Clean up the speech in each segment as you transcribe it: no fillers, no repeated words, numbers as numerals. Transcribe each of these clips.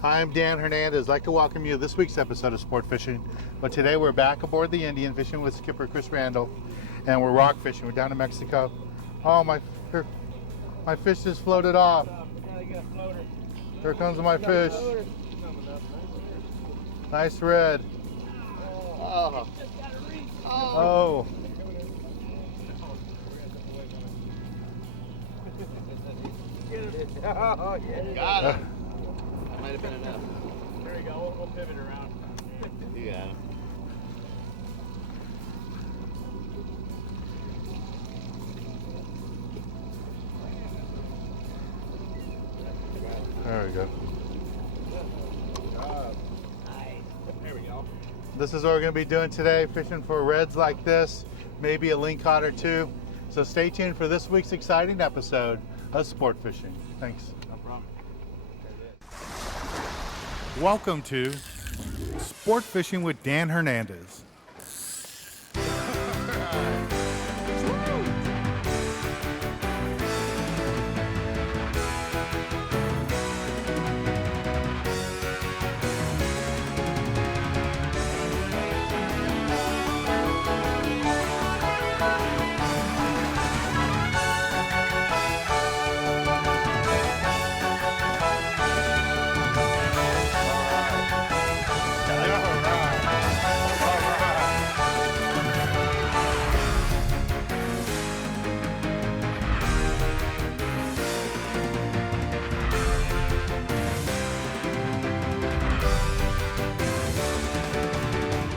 Hi, I'm Dan Hernandez. I'd like to welcome you to this week's episode of Sport Fishing. But today we're back aboard the Indian fishing with Skipper Chris Randall, and we're rock fishing. We're down in Mexico. Oh, my fish just floated off. Here comes my fish. Nice red. Oh. Got him. That might have been enough. There you go. We'll pivot around. You got him. There we go. There we go. This is what we're going to be doing today, fishing for reds like this, maybe a lingcod or two. So stay tuned for this week's exciting episode of Sport Fishing. Thanks. No problem. Welcome to Sport Fishing with Dan Hernandez.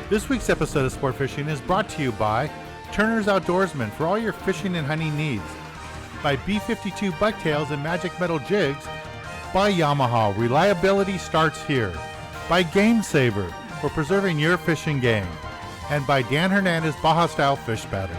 This week's episode of Sport Fishing is brought to you by Turner's Outdoorsman for all your fishing and hunting needs, by B52 Bucktails and Magic Metal Jigs, by Yamaha, reliability starts here, by Game Saver for preserving your fishing game, and by Dan Hernandez Baja Style Fish Batter.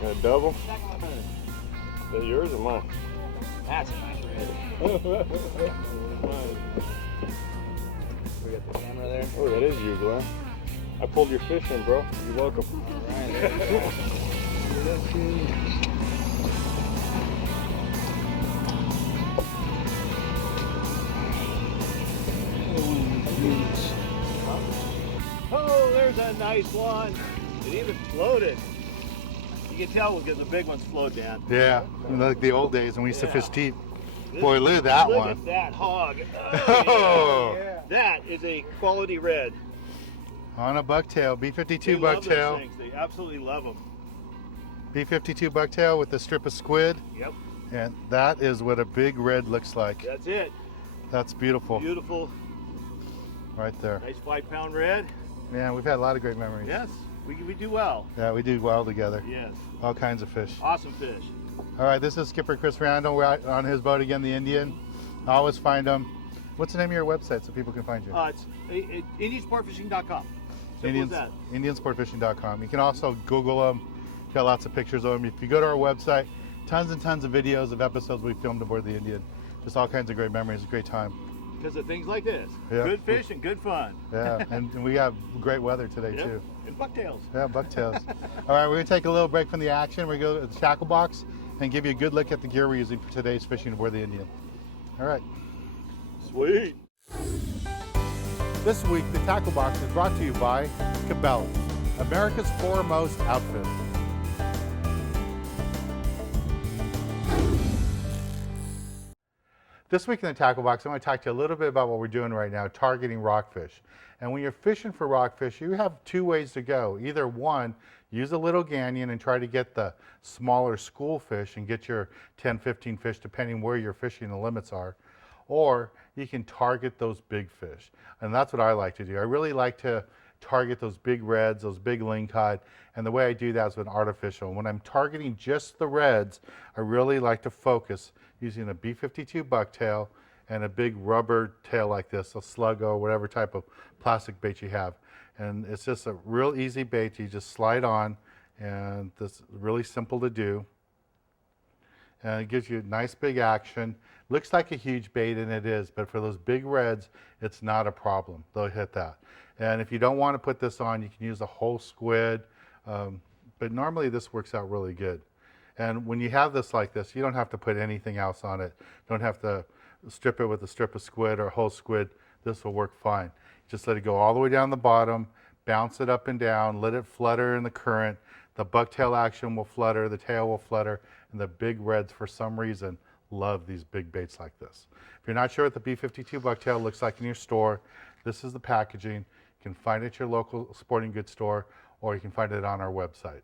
Got a double? Is that yours or mine? That's a nice red. We got the camera there. Oh, that is you, Glenn. I pulled your fish in, bro. You're welcome. Alright, there you go. Oh, there's a nice one. It even floated. You can tell because the big ones float down. Yeah, like the old days when we used to Yeah. fish deep. Boy, look at that Look one. at that hog. Oh. Yeah. That is a quality red. On a bucktail, B52 They love those bucktail. things. They absolutely love them. B52 bucktail with a strip of squid. Yep. And that is what a big red looks like. That's it. That's beautiful. Beautiful. Right there. Nice 5-pound red. Yeah, we've had a lot of great memories. Yes. We do well. Yeah, we do well together. Yes. All kinds of fish. Awesome fish. All right, this is Skipper Chris Randall. We're out on his boat again, the Indian. I always find him. What's the name of your website so people can find you? It's sport-fishing.com. Simple as that. Indiansportfishing.com. You can also Google them. Got lots of pictures of them. If you go to our website, tons and tons of videos of episodes we filmed aboard the Indian. Just all kinds of great memories, a great time. Because of things like this. Yeah. Good fish and good fun. Yeah, and we have great weather today Yep. too. And bucktails. Yeah, bucktails. All right, we're gonna take a little break from the action. We're gonna go to the shackle box and give you a good look at the gear we're using for today's fishing aboard the Indian. All right. Sweet. This week, the tackle box is brought to you by Cabela's, America's foremost outfitter. This week in the Tackle Box, I'm going to talk to you a little bit about what we're doing right now, targeting rockfish. And when you're fishing for rockfish, you have two ways to go. Either one, use a little gangion and try to get the smaller school fish and get your 10, 15 fish, depending where you're fishing, the limits are. Or you can target those big fish. And that's what I like to do. I really like to target those big reds, those big lingcod, and the way I do that is with artificial. When I'm targeting just the reds, I really like to focus using a B52 bucktail and a big rubber tail like this, a sluggo, whatever type of plastic bait you have. And it's just a real easy bait. You just slide on, and this is really simple to do. And it gives you nice big action. Looks like a huge bait, and it is, but for those big reds, it's not a problem. They'll hit that. And if you don't want to put this on, you can use a whole squid, but normally this works out really good. And when you have this like this, you don't have to put anything else on it. Don't have to strip it with a strip of squid or a whole squid. This will work fine. Just let it go all the way down the bottom, bounce it up and down, let it flutter in the current. The bucktail action will flutter, the tail will flutter, and the big reds, for some reason, love these big baits like this. If you're not sure what the B52 bucktail looks like in your store, this is the packaging. You can find it at your local sporting goods store, or you can find it on our website.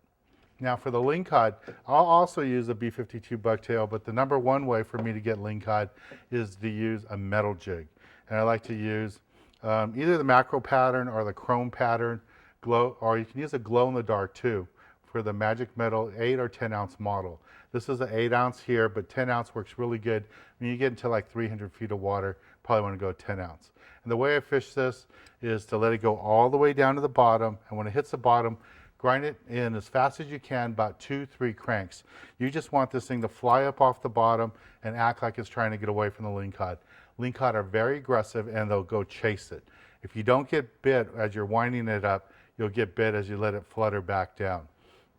Now for the lingcod, I'll also use a B52 bucktail, but the number one way for me to get lingcod is to use a metal jig. And I like to use either the macro pattern or the chrome pattern, or you can use a glow in the dark too for the Magic Metal 8 or 10 ounce model. This is an 8 ounce here, but 10 ounce works really good. When you get into like 300 feet of water, probably want to go 10 ounce. And the way I fish this is to let it go all the way down to the bottom, and when it hits the bottom, grind it in as fast as you can, about 2-3 cranks. You just want this thing to fly up off the bottom and act like it's trying to get away from the lingcod. Lingcod are very aggressive, and they'll go chase it. If you don't get bit as you're winding it up, you'll get bit as you let it flutter back down.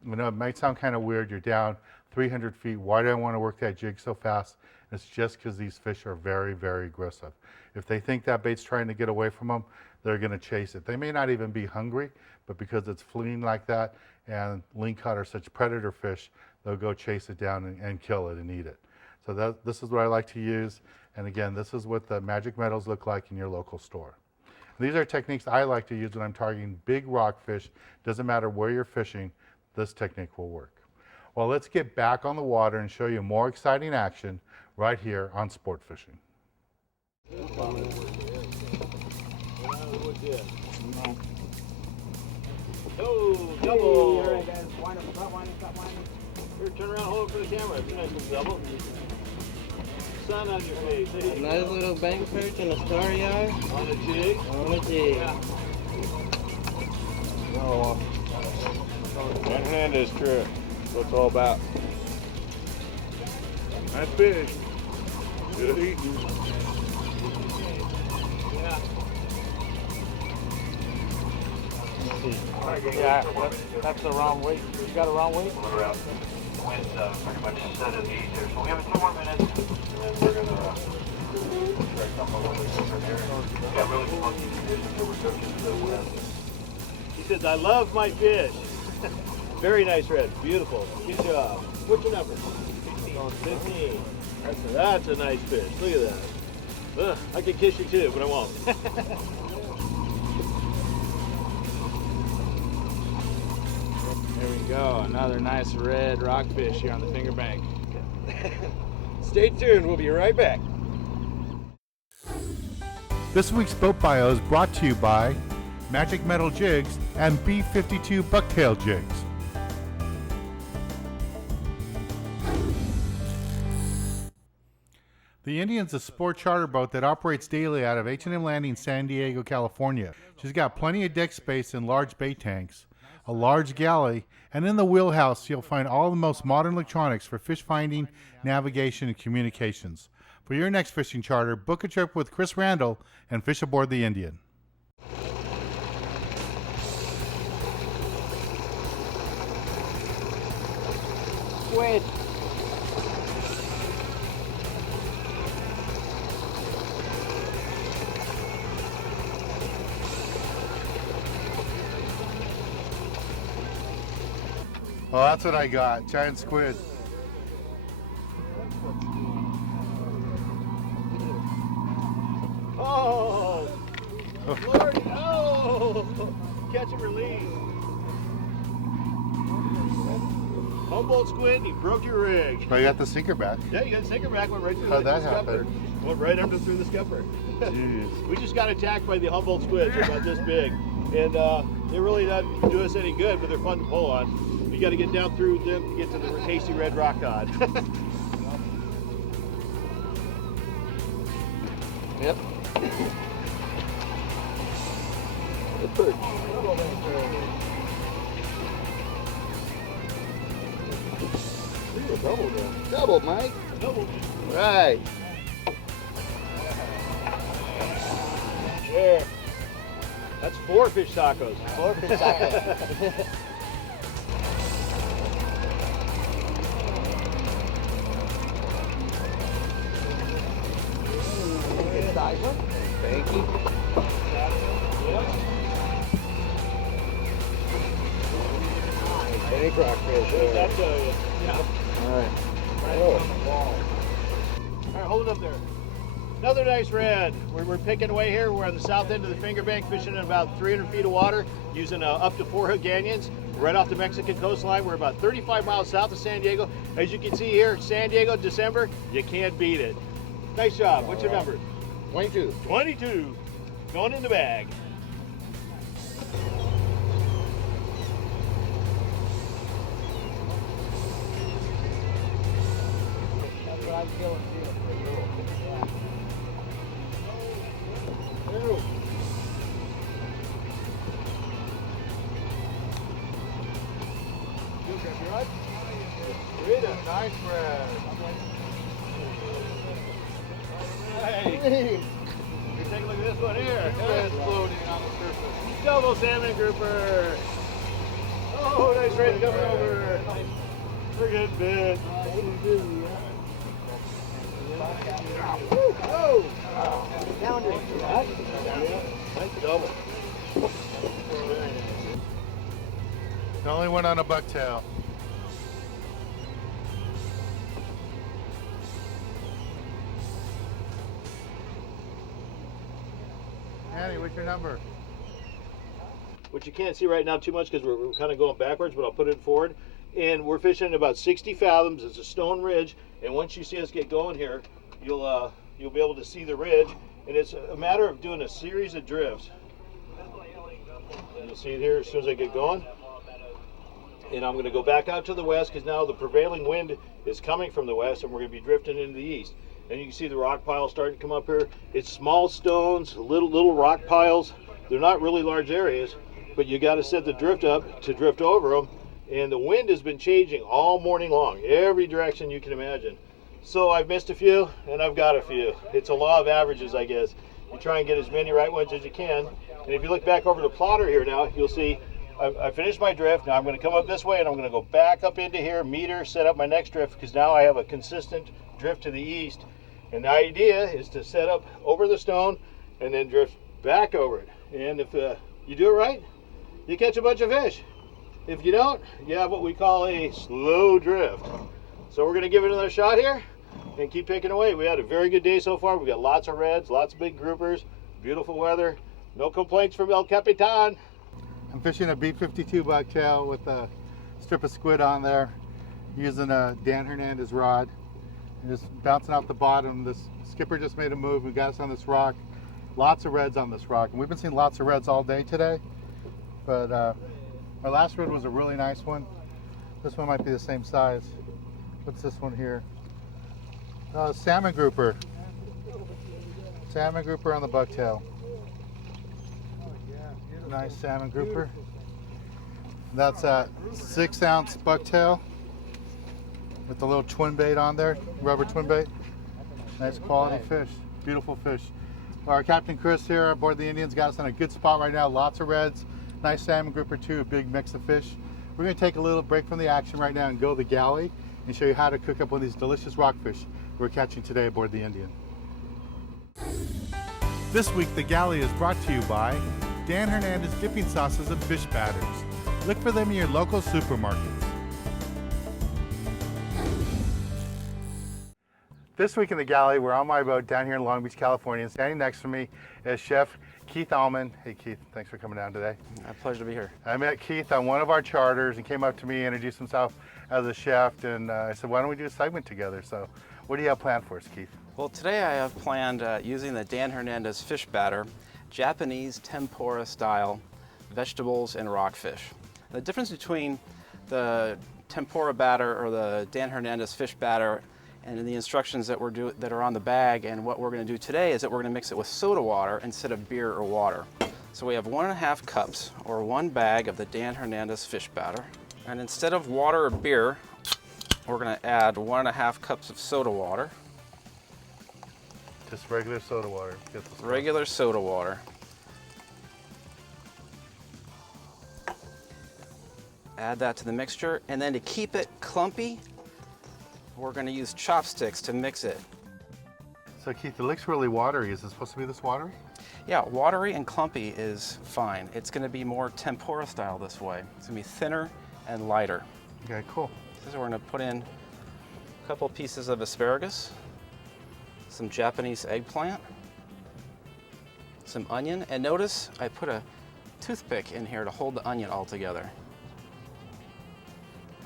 You know, it might sound kind of weird. You're down 300 feet. Why do I want to work that jig so fast? It's just because these fish are very, very aggressive. If they think that bait's trying to get away from them, they're going to chase it. They may not even be hungry, but because it's fleeing like that, and lingcod are such predator fish, they'll go chase it down and kill it and eat it. So this is what I like to use. And again, this is what the Magic Metals look like in your local store. These are techniques I like to use when I'm targeting big rockfish. Doesn't matter where you're fishing, this technique will work. Well, let's get back on the water and show you more exciting action right here on Sport Fishing. Oh, double! All right, guys. Wind up, stop winding, stop winding. Here, turn around, hold it for the camera. It's a nice little double. Sun on your face. There you Nice go. little bank perch and a star yard. On the jig. On the jig. Yeah. One hand is true. That's what it's all about. Nice fish. Good eating. Yeah. Yeah, that's the wrong weight. You got a wrong weight? Wind's pretty much set at 8 there. So we have 2 more minutes, and then we're going to try something a little bit different here. We got really funky conditions, so we're cooking to the west. He says, I love my fish. Very nice red. Beautiful. Good job. What's your number? 15. That's a nice fish. Look at that. Ugh, I could kiss you too, but I won't. There we go. Another nice red rockfish here on the finger bank. Stay tuned. We'll be right back. This week's Boat Bio is brought to you by Magic Metal Jigs and B52 Bucktail Jigs. The Indian's a sport charter boat that operates daily out of H&M Landing, San Diego, California. She's got plenty of deck space and large bait tanks, a large galley, and in the wheelhouse you'll find all the most modern electronics for fish finding, navigation, and communications. For your next fishing charter, book a trip with Chris Randall and fish aboard the Indian. Squid. Oh, that's what I got. Giant squid. catch and release. Humboldt squid, he broke your rig. But you got the sinker back. Yeah, you got the sinker back, went right through How'd the that scupper. happen? Went right under through the scupper. Jeez. We just got attacked by the Humboldt squids. They're about this big. And they really don't do us any good, but they're fun to pull on. You got to get down through them to get to the tasty red rock cod. Yep. Good perch. Double there. Double, Mike. Double. Right. There. That's 4 fish tacos. 4 fish tacos. Good size one. Thank you. Nice big rockfish there. That's yeah. All right. All right, hold it up there. Another nice red. We're picking away here. We're on the south end of the finger bank, fishing in about 300 feet of water, using up to 4 hook ganyons. Right off the Mexican coastline. We're about 35 miles south of San Diego. As you can see here, San Diego, December, you can't beat it. Nice job. What's your number? 22. 22. Going in the bag. That's what I'm feeling too. Nice red. Hey. You take a look at this one here. Red floating on the surface. Double salmon grouper. Oh, nice red coming over. Friggin' bit. Oh! Boundary. Nice double. The only one on a bucktail. Annie, what's your number? Which you can't see right now too much because we're kind of going backwards, but I'll put it forward. And we're fishing at about 60 fathoms. It's a stone ridge, and once you see us get going here, you'll be able to see the ridge. And it's a matter of doing a series of drifts. And you'll see it here as soon as I get going. And I'm going to go back out to the west because now the prevailing wind is coming from the west, and we're going to be drifting into the east. And you can see the rock piles starting to come up here. It's small stones, little rock piles. They're not really large areas, but you got to set the drift up to drift over them. And the wind has been changing all morning long, every direction you can imagine. So I've missed a few, and I've got a few. It's a law of averages, I guess. You try and get as many right ones as you can. And if you look back over the plotter here now, you'll see I finished my drift. Now I'm going to come up this way, and I'm going to go back up into here, meter, set up my next drift, because now I have a consistent drift to the east. And the idea is to set up over the stone and then drift back over it. And if you do it right, you catch a bunch of fish. If you don't, you have what we call a slow drift. So we're going to give it another shot here and keep picking away. We had a very good day so far. We got lots of reds, lots of big groupers, beautiful weather. No complaints from El Capitan. I'm fishing a B52 bucktail with a strip of squid on there, using a Dan Hernandez rod. And just bouncing off the bottom. This skipper just made a move. We got us on this rock. Lots of reds on this rock. And we've been seeing lots of reds all day today. But my last red was a really nice one. This one might be the same size. What's this one here? Salmon grouper. Salmon grouper on the bucktail. Nice salmon grouper. That's a 6-ounce bucktail with the little twin bait on there, rubber twin bait. Nice quality fish, beautiful fish. Our Captain Chris here aboard the Indians got us in a good spot right now. Lots of reds, nice salmon grouper too, a big mix of fish. We're going to take a little break from the action right now and go to the galley and show you how to cook up one of these delicious rockfish we're catching today aboard the Indian. This week the galley is brought to you by Dan Hernandez dipping sauces and fish batters. Look for them in your local supermarkets. This week in the galley, we're on my boat down here in Long Beach, California, and standing next to me is Chef Keith Allman. Hey Keith, thanks for coming down today. A pleasure to be here. I met Keith on one of our charters and came up to me, introduced himself as a chef, and I said, why don't we do a segment together? So what do you have planned for us, Keith? Well, today I have planned using the Dan Hernandez fish batter, Japanese tempura style vegetables and rockfish. The difference between the tempura batter or the Dan Hernandez fish batter and the instructions that that are on the bag and what we're going to do today is that we're going to mix it with soda water instead of beer or water. So we have 1.5 cups or 1 bag of the Dan Hernandez fish batter, and instead of water or beer, we're going to add 1.5 cups of soda water. Just regular soda water. Regular soda water. Add that to the mixture, and then to keep it clumpy, we're going to use chopsticks to mix it. So Keith, it looks really watery. Is it supposed to be this watery? Yeah, watery and clumpy is fine. It's going to be more tempura style this way. It's going to be thinner and lighter. Okay, cool. So we're going to put in a couple pieces of asparagus, some Japanese eggplant, some onion, and notice I put a toothpick in here to hold the onion all together.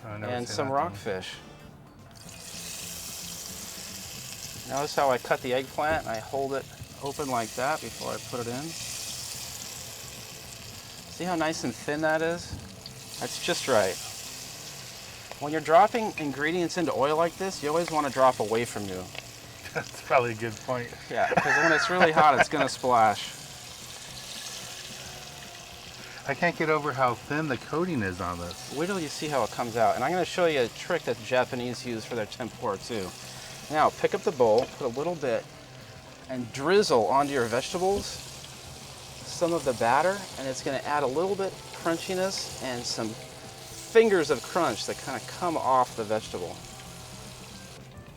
And some rockfish. Notice how I cut the eggplant and I hold it open like that before I put it in. See how nice and thin that is? That's just right. When you're dropping ingredients into oil like this, you always want to drop away from you. That's probably a good point. Yeah, because when it's really hot, it's going to splash. I can't get over how thin the coating is on this. Wait till you see how it comes out. And I'm going to show you a trick that the Japanese use for their tempura too. Now, pick up the bowl, put a little bit, and drizzle onto your vegetables some of the batter, and it's going to add a little bit crunchiness and some fingers of crunch that kind of come off the vegetable.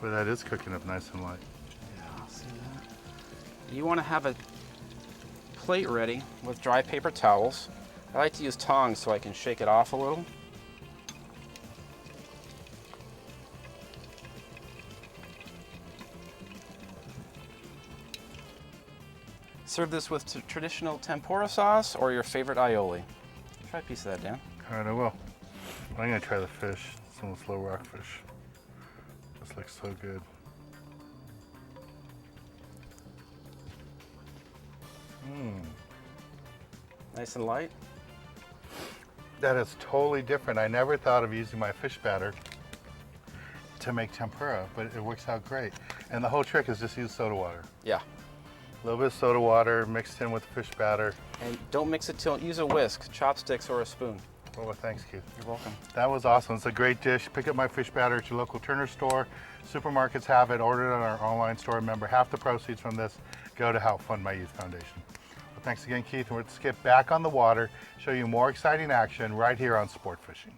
But that is cooking up nice and light. Yeah, see that? You want to have a plate ready with dry paper towels. I like to use tongs so I can shake it off a little. Serve this with traditional tempura sauce or your favorite aioli. Try a piece of that, Dan. All right, I will. I'm gonna try the fish, some of this little rockfish. This looks so good. Nice and light. That is totally different. I never thought of using my fish batter to make tempura, but it works out great. And the whole trick is just use soda water. Yeah. A little bit of soda water mixed in with fish batter. And don't mix it till, use a whisk, chopsticks, or a spoon. Oh, well, thanks, Keith. You're welcome. That was awesome. It's a great dish. Pick up my fish batter at your local Turner store. Supermarkets have it. Order it on our online store. Remember, half the proceeds from this go to help fund my youth foundation. Well, thanks again, Keith. And let's get back on the water, show you more exciting action right here on Sport Fishing.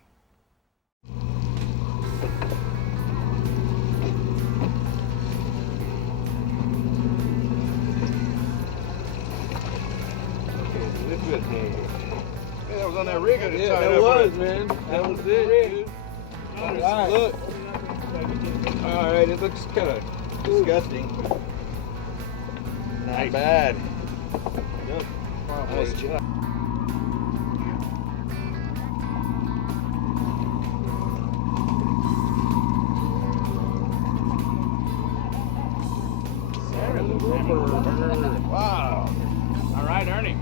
Yeah, that was on that rig at the time. That was, man. That was it, dude. Alright. Look. Alright, it looks kind of disgusting. Not bad. Nice job. Wow. All right, Ernie.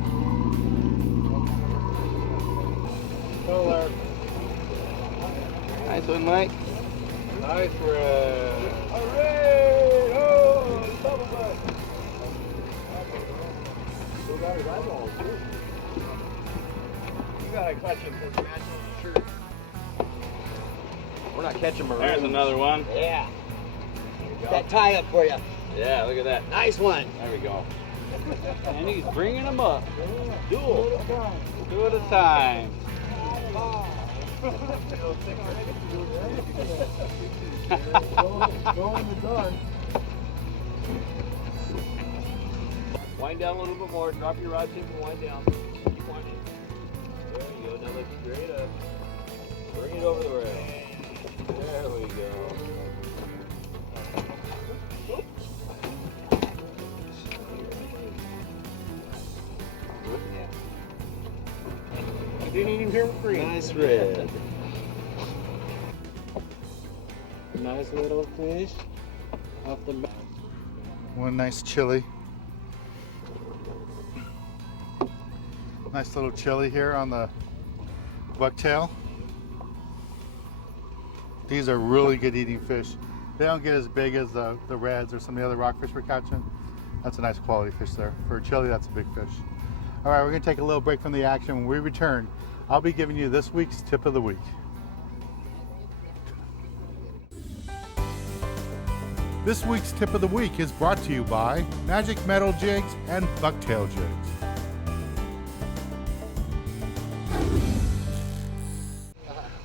Nice one, Mike. Nice red. Hooray! Oh, double bite. Still got his eyeballs, too. You gotta catch him for matching the shirt. We're not catching maroons. There's another one. Yeah. That tie up for you. Yeah, look at that. Nice one. There we go. And he's bringing them up. Duel. Two at a time. Wind down a little bit more. Drop your rod tip and wind down. Keep winding. There you go. Now look straight up. Bring it over the rail. There we go. Didn't even hear him breathe. Nice red. Nice little fish off the back. One nice chili. Nice little chili here on the bucktail. These are really good eating fish. They don't get as big as the reds or some of the other rockfish we're catching. That's a nice quality fish there. For a chili, that's a big fish. All right, we're gonna take a little break from the action. When we return, I'll be giving you this week's tip of the week. This week's tip of the week is brought to you by Magic Metal Jigs and Bucktail Jigs.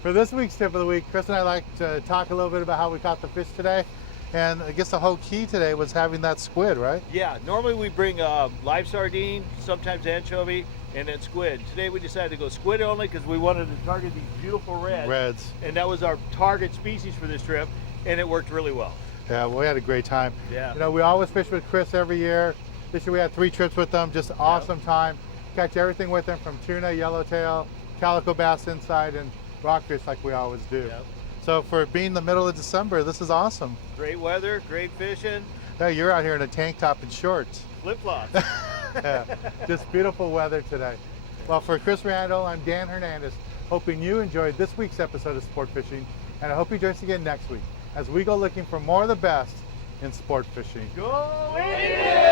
For this week's tip of the week, Chris and I like to talk a little bit about how we caught the fish today. And I guess the whole key today was having that squid, right? Yeah, normally we bring live sardine, sometimes anchovy, and then squid. Today we decided to go squid only because we wanted to target these beautiful reds. And that was our target species for this trip, and it worked really well. Yeah, well, we had a great time. Yeah. You know, we always fish with Chris every year. This year we had 3 trips with them, just awesome time. Catch everything with him from tuna, yellowtail, calico bass inside, and rockfish like we always do. Yep. So for being the middle of December, this is awesome. Great weather, great fishing, Hey, you're out here in a tank top and shorts. flip-flops. Yeah, just beautiful weather today. Well, for Chris Randall, I'm Dan Hernandez, hoping you enjoyed this week's episode of Sport Fishing, and I hope you join us again next week as we go looking for more of the best in sport fishing. Go Indians!